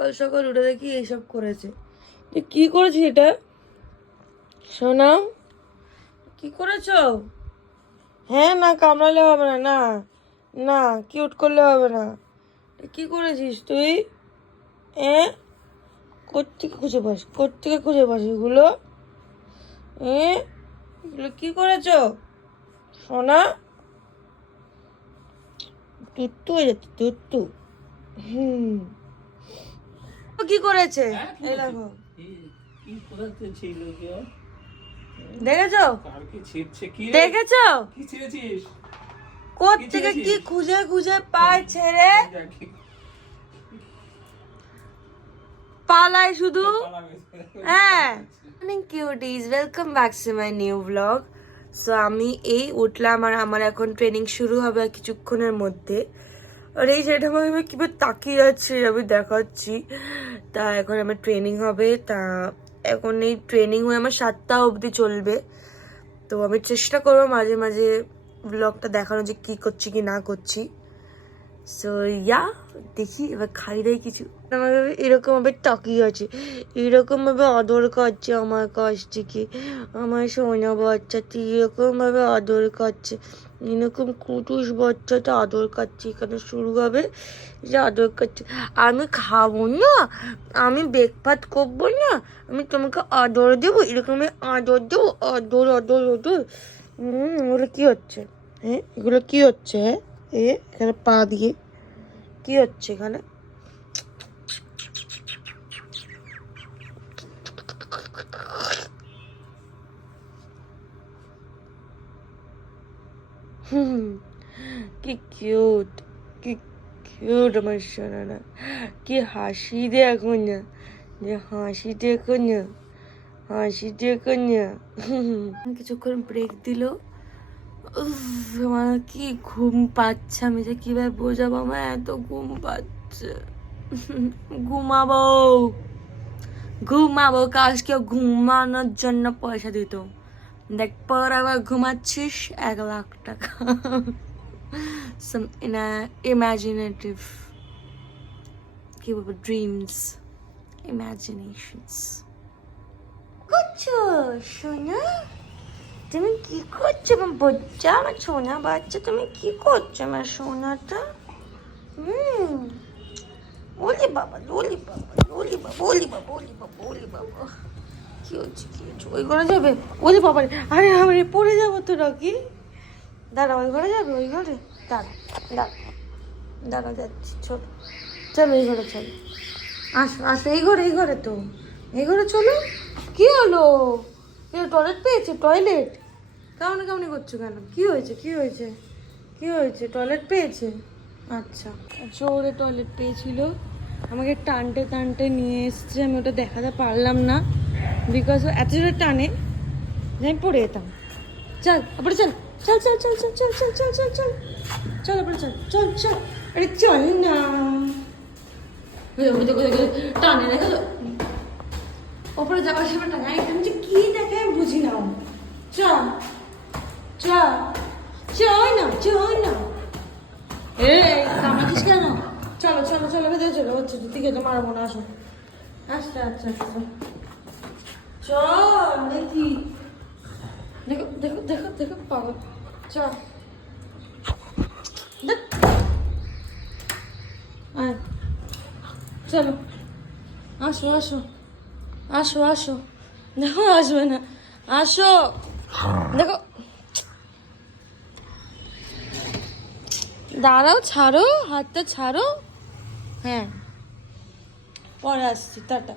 সকাল সকাল উঠে দেখি এইসব করেছে। কি করেছিস এটা সোনা? কি করেছো? হ্যাঁ না, কামড়ালে হবে না, না না, কিউট করলে হবে না। কি করেছিস তুই? কোত্থেকে খুঁজে পাস, কোত্থেকে খুঁজে পাস এগুলো? এগুলো কি করেছো সোনা? তুত্তু হয়ে যাচ্ছে, তুত্তু। কি করেছে এই দেখো, দেখেছো দেখেছো কোত্থেকে কি খুঁজে খুঁজে পায় ছেড়ে পালায় শুধু। হ্যাঁ, morning cuties, welcome back to my new blog. So আমি এই উঠলাম আর আমার এখন ট্রেনিং শুরু হবে আর কিছুক্ষণের মধ্যে। আর এই যেটা আমাকে কিভাবে তাকিয়ে আছে আমি দেখাচ্ছি। তা এখন আমার ট্রেনিং হবে, তা এখন এই ট্রেনিং হয়ে আমার 7টা অবধি চলবে। তো আমি চেষ্টা করবো মাঝে মাঝে ব্লগটা দেখানো যে কী করছি কি না করছি। সো ইয়া, দেখি এবার খাই দেয় কিছু। আমার এরকম ভাবে তাকিয়ে আছে, এরকম ভাবে আদর করছে আমার কাছ থেকে। আমার সোনা বাচ্চাটি এরকম ভাবে আদর করছে, এরকম কুটুস বাচ্চাটা আদর করছে। এখানে শুরু হবে যে আদর করছে। আমি খাবো না, আমি ব্রেকফাস্ট করবো না, আমি তোমাকে আদর দেবো, এরকম আদর দেবো, আদর আদর আদর। এগুলো কি হচ্ছে? হ্যাঁ এগুলো কি হচ্ছে? হ্যাঁ এখানে পা দিয়ে কি হচ্ছে এখানে? কি কিউট, কি কিউট আমার সোনারা। কি হাসি দেখো না, যে হাসি দেখো না, হাসি দেখো না। কিছুক্ষণ ব্রেক দিল। আমার কি ঘুম পাচ্ছে, আমি যে কিভাবে বোঝাবো, আমার এত ঘুম পাচ্ছে। ঘুমাবো ঘুমাবো, কাজ কেউ ঘুমানোর জন্য পয়সা দিত। দেখ পর আবার ঘুমাচ্ছিস 1,00,000 টাকা। some imaginative কি বলবো, ড্রিমস, ইমাজিনেশনস। করছো সোনা? তুমি কি করছো আমার বাচ্চা, আমার সোনা বাচ্চা? তুমি কি করছো আমার সোনাটা? ওলি বাবা, ওলি বাবা, ওলি বাবা, ওলি বাবা, ওলি বাবা, ওলি বাবা। কি হচ্ছে, কি হচ্ছে? ওই ঘরে যাবে? ওলি বাবা, আরে আমি পড়ে যাবো তো নাকি? দাঁড়া, ওই ঘরে যাবে? ওই ঘরে দাঁড়া, দাঁড়া দাঁড়া, যাচ্ছি, চলো চলো এই ঘরে চলো। আসো আসো, এই ঘরে, এই ঘরে তো, এই ঘরে চলো। কি হলো? টয়লেট পেয়েছে? টয়লেট কেমন কেমন করছো কেন? কি হয়েছে, কি হয়েছে, কি হয়েছে? টয়লেট পেয়েছে? আচ্ছা, জোরে টয়লেট পেয়েছিল, আমাকে টানতে টানতে নিয়ে এসছে। আমি ওটা দেখাতে পারলাম না বিকজ এত জোরে টানে যে আমি পড়ে যেতাম। চল আপরে চল, চল চল চল চল চল চল চল চল চল চল আপরে চল, চল চল, আরে চল না। টানে দেখো তো, ওপরে যাবার সময় টানে। আমি যে কি দেখে আমি বুঝি না। চল চল চল না, চল না, কামাচ্ছিস কেন? চলো চলো চলো, ভেতরে চলো, হচ্ছে দিকে তো মারবো না, আসো। আচ্ছা আচ্ছা আচ্ছা, চল দেখি, দেখো দেখো দেখো দেখো পাগল। চল আয়, চলো আসো আসো আসো আসো, দেখো আসবে না, আসো দেখো। দাঁড়াও, ছাড়ো হাতটা, ছাড়ো। হ্যাঁ পরে আসছি, টাটা,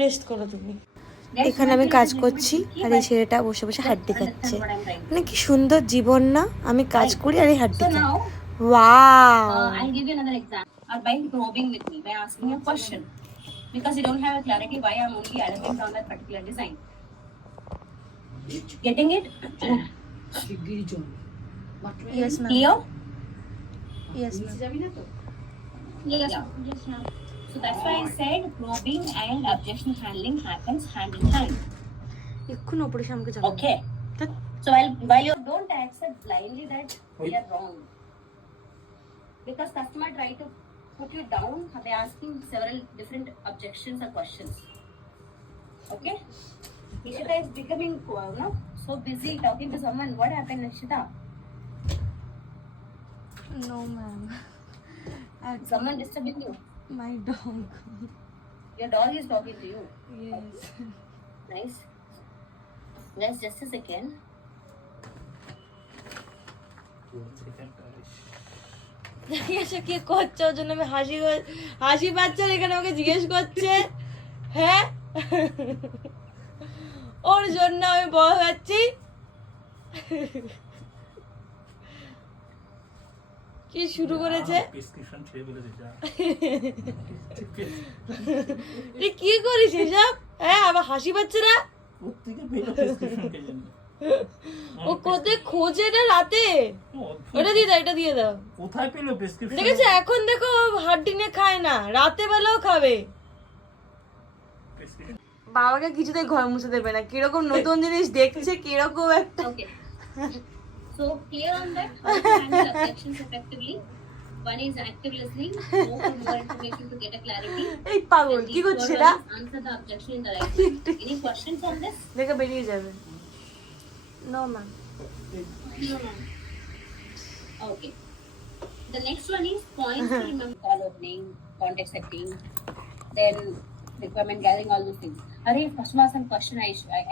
রেস্ট করো তুমি। এখানে আমি কাজ করছি আর এই ছেলেটা বসে বসে হাড্ডি খাচ্ছে। মানে কি সুন্দর জীবন না, আমি কাজ করি আর এই হাড্ডি খাই। Wow. I'll give you another example. Or by probing with me, by asking a question. Because you don't have a clarity why I'm only arrogant on that particular design. Getting it? Yes ma'am. Clear? Yes ma'am. Yes. Yeah. So that's why I said probing and objection handling happens hand in hand. এক্ষুনি ওপরে এসে আমাকে জানাও। Okay. So while you don't accept blindly that we are wrong. Because customer try to put you down by asking several different objections or questions. Okay? Nishita is becoming so busy talking to someone. What happened, Nishita? No, ma'am. Someone disturbing you? My dog. Your dog is talking to you. Yes. Nice. Guys, just a second. জিজ্ঞাসা কি করছে ওর জন্য আমি হাসি পাচ্ছে আর এখানে আমাকে জিজ্ঞেস করছে হ্যাঁ ওর জন্য আমি বড় হচ্ছি কি শুরু করেছে প্রেসক্রিপশন ছেড়ে বলেছে যা তুই কি করিস এসব হ্যাঁ আবার হাসি পাচ্ছে না প্রত্যেকে পেলো প্রেসক্রিপশন কে জানে ও কোথায় খোঁজে না রাতে ওটা দিয়ে দাও এটা দিয়ে দাও কোথায় পেলো প্রেসক্রিপশন দেখেছো এখন দেখো হাড্ডি নিয়ে খায় না রাতে বেলাও খাবে বাবাকে কিছুতেই ঘর মুছে দেবে না কিরকম নতুন জিনিস দেখছে কিরকম একটা Okay. So clear on that? How to handle objections effectively? One is active listening, go for more information to get a clarity. এই পাগল কি করছে না Answer the objection in the right way. Any questions on this? দেখে বেরিয়ে যাবে no ma'am No. Okay. The next one is points to remember: call opening, contact setting, then requirement gathering, all those things. If customer asks some question,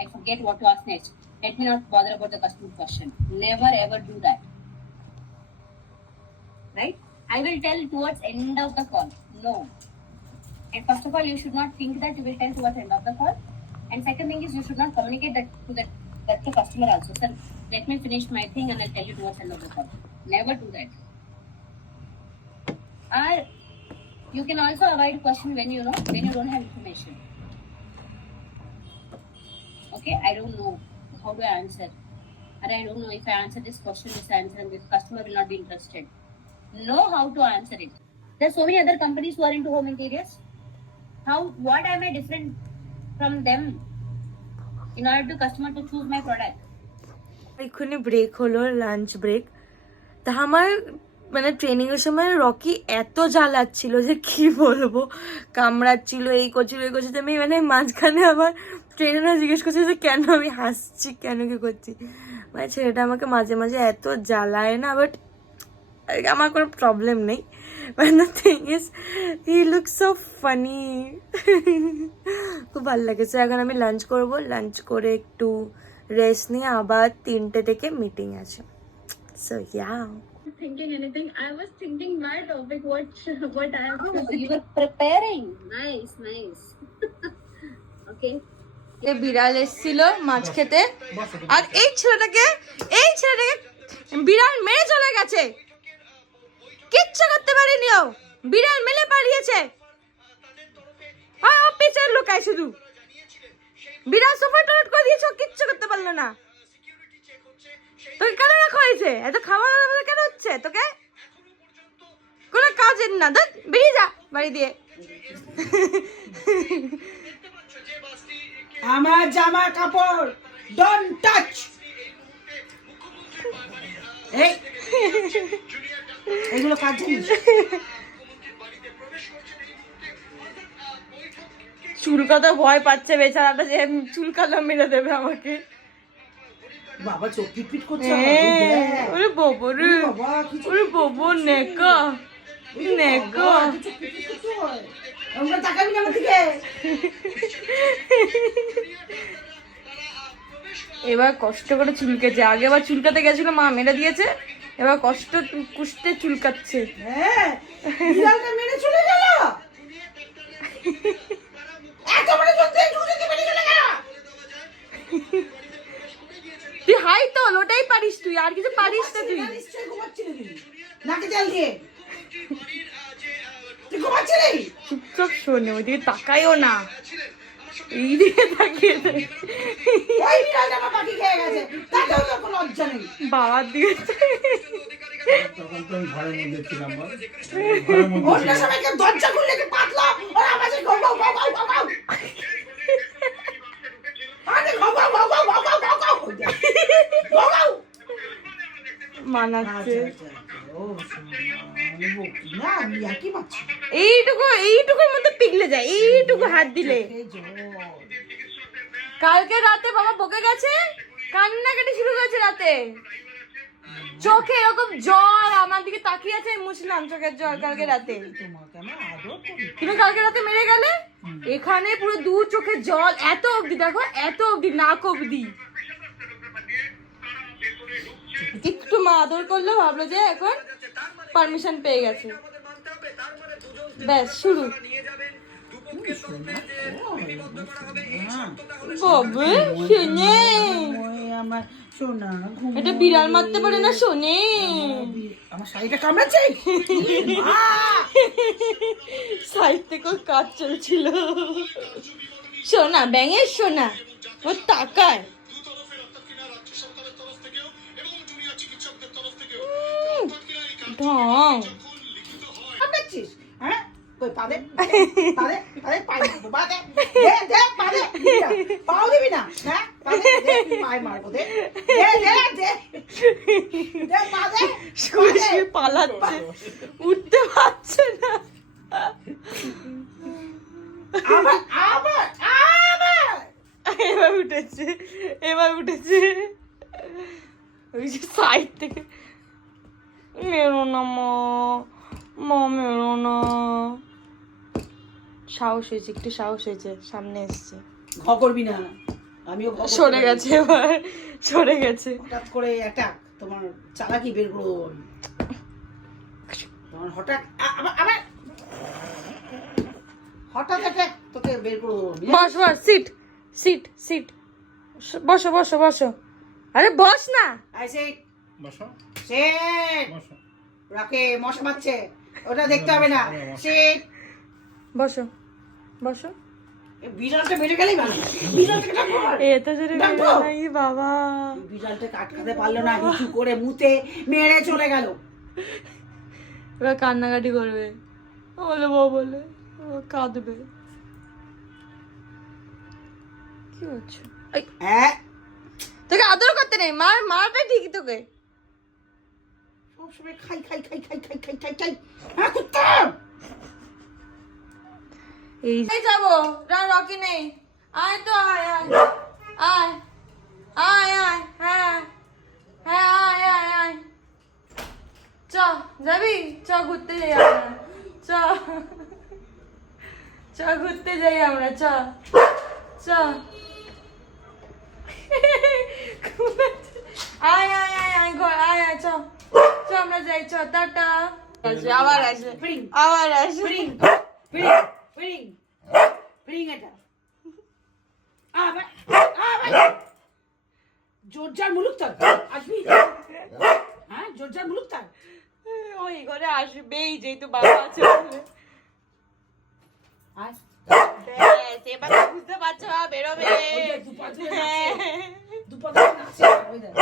I forget what to ask next. Let me not bother about the customer question. Never ever do that. Right? I will tell towards end of the call. No. And first of all, you should not think that you will tell towards end of the call. And second thing is you should not communicate that to customer also. Sir, let me finish my thing and I'll tell you towards end of the call. Never do that. Or you can also avoid question when you don't have information. Okay, I don't know how to answer. Or I don't know if I answer this question, this answer, and this customer will not be interested. Know how to answer it. There are so many other companies who are into home interiors. What am I different from them in order to customer to choose my product? এক্ষুনি break হলো lunch break তা আমার মানে training এর সময় Rocky এত জ্বালাচ্ছিল যে কি বলবো কামড়াচ্ছিল এই করছিল আমি মানে মাঝখানে আমার ট্রেনাররা জিজ্ঞেস করছে যে কেন আমি হাসছি কেন কি করছি মানে ছেলেটা আমাকে মাঝে মাঝে এত জ্বালায় না বাট আমার কোনো প্রবলেম নেই but the thing is he look so funny খুব ভালো লাগেছে এখন আমি লাঞ্চ করব লাঞ্চ করে একটু রেস্ট নিয়ে আবার 3টে থেকে মিটিং আছে so yeah Thinking anything. I was thinking my topic, what I have to You were preparing. Nice. Okay. বিড়াল এসেছিল মাছ খেতে আর এই ছেলেটাকে বিড়াল মেরে চলে গেছে কিচ্ছু করতে পারিনি ও বিড়াল মেলে পালিয়েছে আর অফিসের লোকাই শুধু বিড়াল সোফা টয়লেট করে দিয়েছে কিচ্ছু করতে পারলো না তোকে কেন রাখা হয়েছে এত খাওয়া দাওয়া কেন হচ্ছে তোকে কোনো কাজের না দেখ বেরিয়ে যা বাড়ি দিয়ে আমার জামা কাপড় ডোন্ট টাচ এগুলো কাজ জিনিস চুলকাতে ভয় পাচ্ছে বেচারাটা যে চুলকালো মেরে দেবে আমাকে বাবা চোখ পিট করছে ওরে বাবা রে ওরে বাবা নেকা আমরা তাকাবি না আমার দিকে এবার কষ্ট করে চুলকেছে আগেবার চুলকাতে গেছিল মা মেরে দিয়েছে এবার কষ্ট কুষ্টে চুলকাচ্ছে হ্যাঁ বিড়ালটা মেরে চলে গেল এত বড় জলদি ঢুকে মেরে চলে গেল তুই হাই তো ওটাই পারিস তুই আর কিছু পারিস না তুই নিশ্চয়ই ঘুমাচ্ছিলি তুই নাকে জল দিয়ে তুই ঘুমাচ্ছিলি চুপচাপ শোনে ওইদিকে তাকাইও না এইদিকে তাকিয়ে ওই বিড়ালটা আমার পাখি খেয়ে গেছে তাতেও তো কোনো লজ্জা নেই বাবার দিকে তখন তো আমি ঘরের মধ্যে ছিলাম অন্য সবাইকে দরজা খুললে কি পাতলা আর আমাকে ঘাও ঘাও ঘাও ঘাও ঘাও ঘাও আরে ঘাও ঘাও ঘাও ঘাও ঘাও ঘাও ঘাও ঘাও ঘাও ঘাও মানাচ্ছে ও না আমি একই পাচ্ছি এইটুকুর মধ্যে পিঘলে যায়, এইটুকু হাত দিলে। কালকে রাতে বাবা বকে গেছে, কান্নাকাটি শুরু করেছে রাতে, চোখে এরকম জল, আমার দিকে তাকিয়ে আছে, আমি মুছলাম চোখের জল কালকে রাতে। তুমি কালকে রাতে মেরে গেলে, এখানে পুরো দু চোখের জল, এত অবধি, দেখো এত অবধি, নাক অবধি। একটু মা আদর করলো, ভাবলো যে এখন পারমিশন পেয়ে গেছে, ব্যাস শুরু। বাবা শোনে, আমার সোনা এটা বিড়াল মারতে পারে না শোনে। আমার শাড়িটা কামড়াচ্ছে। সাইড থেকে কাজ চলছিল। সোনা ব্যাঙের সোনা, ও তাকায়। ঢং কামড়াচ্ছিস? হ্যাঁ কই পা দে, পা দে, আরে পা দে, পা দে, দে পা দে, পাও দিবি না? হ্যাঁ পা দে, পায়ে মারবো, দে পা দে। শুয়ে পালাচ্ছে, উঠতে পারছে না। আবার আবার আবার এবার উঠেছে, এবার উঠেছে। ওই যে সাইড থেকে, মেরো না মা, মা মেরো না। সাহস হয়েছে, একটু সাহস হয়েছে, সামনে এসছে। ঘ করবি না, আমিও ঘ করতে সরে পারি। গেছে, এবার সরে গেছে। হঠাৎ করে অ্যাটাক, তোমার চালাকি বের করো আমি। তোমার হঠাৎ আবার আবার হঠাৎ অ্যাটাক, তোকে বের করো আমি। বস বস, সিট সিট সিট, বসো বসো বসো। আরে বস না। আই সেট বসো সেট বসো। রাকে মশা মারছে, ওটা দেখতে হবে না। সেট বসো বসো। বিড়ালটা বেড়ে গেলেই ভালো। বিড়ালটাকে ডাকো আর। এত জোরে ডাকবো? মেরো নাই বাবা। বিড়ালটাকে আটকাতে পারলো না, হিচু করে মুতে মেরে চলে গেল। এবার কান্নাকাটি করবে, বলে বউ বলে, ও কাঁদবে। কি হচ্ছে? এই, হ্যাঁ তোকে আদর করতে নেই, মার মারটা ঠিকই তোকে। সবসময় খাই খাই খাই খাই খাই খাই খাই খাই। হ্যাঁ কুত্তা। এই যাবো, রকি নেই, আয় তো আয় আয় আয় আয় আয়, হ্যাঁ হ্যাঁ আয় আয় আয়। চ যাবি, চ ঘুরতে যাই আমরা, চ চ ঘুরতে যাই আমরা, চ চ। আয় আয় আয় আয় ঘর আয় আয়, চ চ আমরা যাই, চ টাটা। আবার আসে, আবার আসে। ফ্রিং ফ্রিং ফ্রিং এটা আবার আবার জোরজার মুলুক তার আসবি। হ্যাঁ জোরজার মুলুক তার। ওই ঘরে আসবেই, যেহেতু বাবা আছে বলে। আয় ব্যাস, এবার তো বুঝতে পারছো, বেরোবে। ওই দেখ, দুপা তুলে নাচছে। দুপা তুলে নাচছে, ওই দেখ।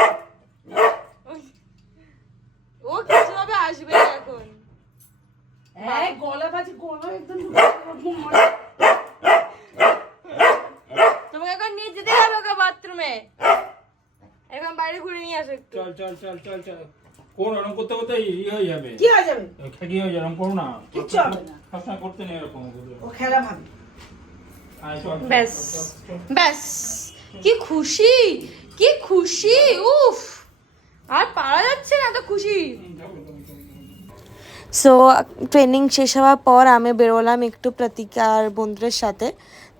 ও কিছু ভাবে আসবে এখন। এই গলা বাজে, গলা একদম তোমাকে এখন নিয়ে যেতে হবে ওকে বাথরুমে, এখন বাইরে ঘুরে নিয়ে আসো একটু। চল চল চল চল চল। কোন এরকম করতে করতে ইয়ে হয়ে যাবে, কি হয়ে যাবে? খেকি হয়ে যাবে, এরকম করো না। কিচ্ছু হবে না। সবসময় করতে নেই এরকম। ও খেলা ভাবি। আয় চল। ব্যাস ব্যাস, কি খুশি, কি খুশি, উফ, আর পারা যাচ্ছে না, এত খুশি। সো ট্রেনিং শেষ হওয়ার পর আমি বেরোলাম একটু প্রতীকার বন্ধুদের সাথে।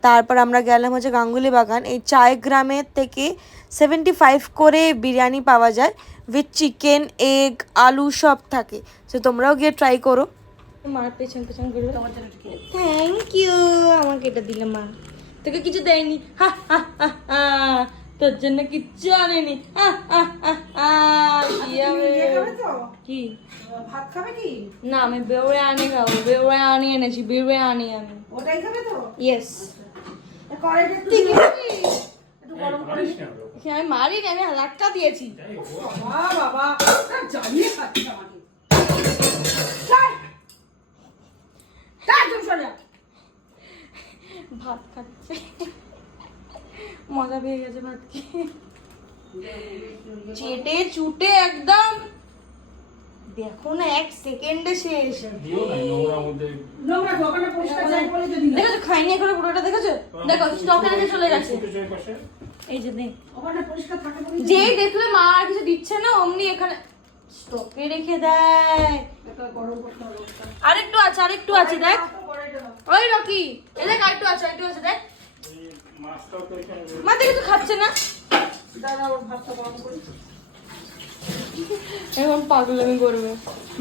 তারপর আমরা গেলাম হচ্ছে গাঙ্গুলি বাগান। এই চায় গ্রামের থেকে 75 করে বিরিয়ানি পাওয়া যায়, উইথ চিকেন, এগ, আলু সব থাকে। সো তোমরাও গিয়ে ট্রাই করো। মার পেছন পেছন ঘুরবে। থ্যাংক ইউ, আমাকে এটা দিলে মা, তোকে কিছু দেয়নি। হা হা হা হা, তোর জন্য কিচ্ছু আনেনি। হা হা হা হা, কি হবে? কি ভাত খাবে কি? না, আমি বিরিয়ানি খাবো, বিরিয়ানি এনেছি, বিরিয়ানি আমি। ওটাই খাবে তো? ইয়েস। কড়াইটা একটু একটু গরম করে নি। আমি মারিনি, আমি হালাকটা দিয়েছি। বাবা বাবা, জ্বালিয়ে খাচ্ছে আমাকে। চল চল তুমি সরে যা। ভাত খাচ্ছে, মজা পেয়ে গেছে ভাত খেয়ে, চেটে চুটে একদম দেখো না, 1 সেকেন্ডে শেষ। দিও না নোংরা মধ্যে। নোংরা দোকানে পরিষ্কার যায় বলে তো দিন। দেখেছো খাইনি এখনো পুরোটা, দেখেছো? দেখো স্টকে রেখে চলে গেছে। ফুটেছে ওই পাশে। এই যে দেখ, ওখানে পরিষ্কার থাকে বলে যেই দেখলে মা আর কিছু দিচ্ছে না অমনি এখানে স্টকে রেখে দেয়। একটা গরম করতে হবে ওটা। আরেকটু আছে দেখ। ওই রকি, এই দেখ আরেকটু আছে দেখ। এই মাছটাও তো এখানে মা দেখে তো খাচ্ছে না। দাদা ওর ভাতটা গরম করে। এখন পাগলামি করবে,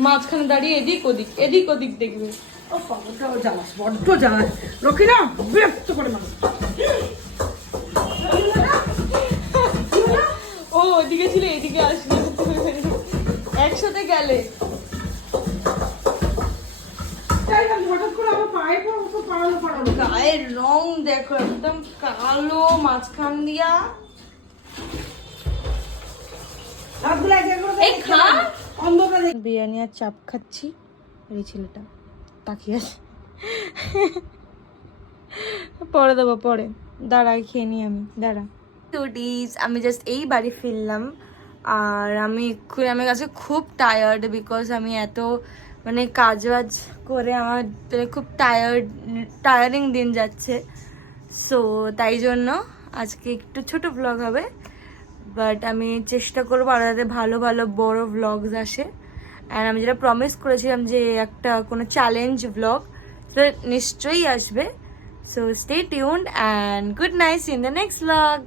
মাঝখানে দাঁড়িয়ে এদিক ওদিক দেখবে। ও পাগলটাও জ্বালাস, বড্ড জ্বালাস। রকি না বিরক্ত করে মানুষ। ও ওদিকে ছিল, এদিকে আসলে একসাথে গেলে। তাই না, হঠাৎ করে আমার পায়ে পড়ো তো পাড়ালো। গায়ের রং দেখো একদম কালো মাঝখান দিয়া। রাতগুলো একবার এই খা। অন্ধকার দেখ। বিরিয়ানি আর চাপ খাচ্ছি, এই ছেলেটা তাকিয়ে আছে। পরে দেবো, পরে দাঁড়া খেয়ে নি আমি, দাঁড়া। আমি জাস্ট এই বাড়ি ফিরলাম আর আমার কাছে খুব টায়ার্ড, বিকজ আমি এত মানে কাজ বাজ করে আমার খুব টায়ারিং দিন যাচ্ছে। সো তাই জন্য আজকে একটু ছোট ব্লগ হবে, বাট আমি চেষ্টা করবো আরো যাতে ভালো ভালো বড় ব্লগস আসে। অ্যান্ড আমি যেটা প্রমিস করেছিলাম যে একটা কোনো চ্যালেঞ্জ ব্লগ, সেটা নিশ্চয়ই আসবে। So stay tuned and good night, in the next blog.